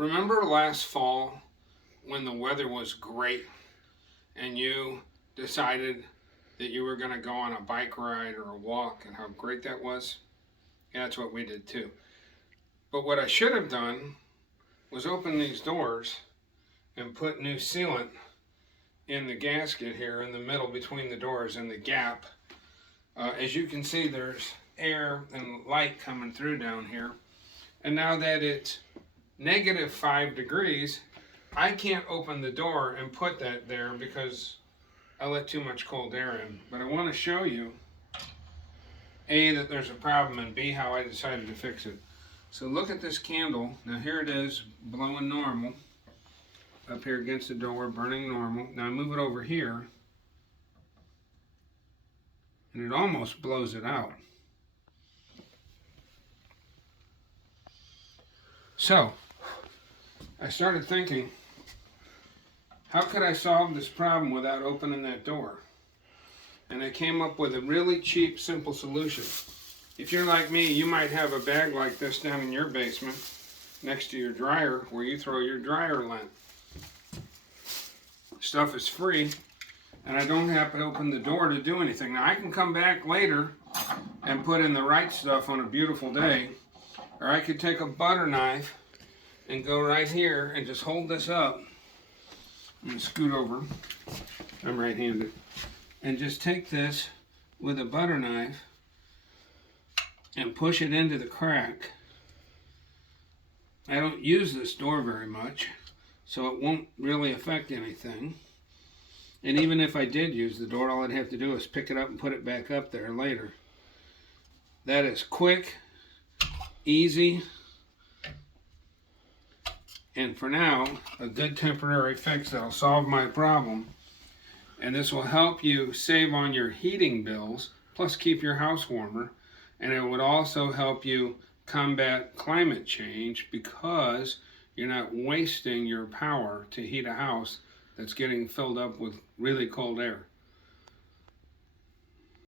Remember last fall when the weather was great and you decided that you were going to go on a bike ride or a walk and how great that was? Yeah, that's what we did too. But what I should have done was open these doors and put new sealant in the gasket here in the middle between the doors and the gap. As you can see, there's air and light coming through down here. And now that it's -5 degrees, I can't open the door and put that there because I let too much cold air in. But I want to show you, A, that there's a problem, and B, how I decided to fix it. So look at this candle. Now here it is, blowing normal. Up here against the door, burning normal. Now I move it over here, and it almost blows it out. So, I started thinking, how could I solve this problem without opening that door? And I came up with a really cheap, simple solution. If you're like me, you might have a bag like this down in your basement next to your dryer where you throw your dryer lint. Stuff is free, and I don't have to open the door to do anything. Now I can come back later and put in the right stuff on a beautiful day, or I could take a butter knife and go right here and just hold this up. I'm going to scoot over. I'm right-handed. And just take this with a butter knife and push it into the crack. I don't use this door very much, so it won't really affect anything. And even if I did use the door, all I'd have to do is pick it up and put it back up there later. That is quick, easy, and for now, a good temporary fix that'll solve my problem. And this will help you save on your heating bills, plus keep your house warmer. And it would also help you combat climate change because you're not wasting your power to heat a house that's getting filled up with really cold air.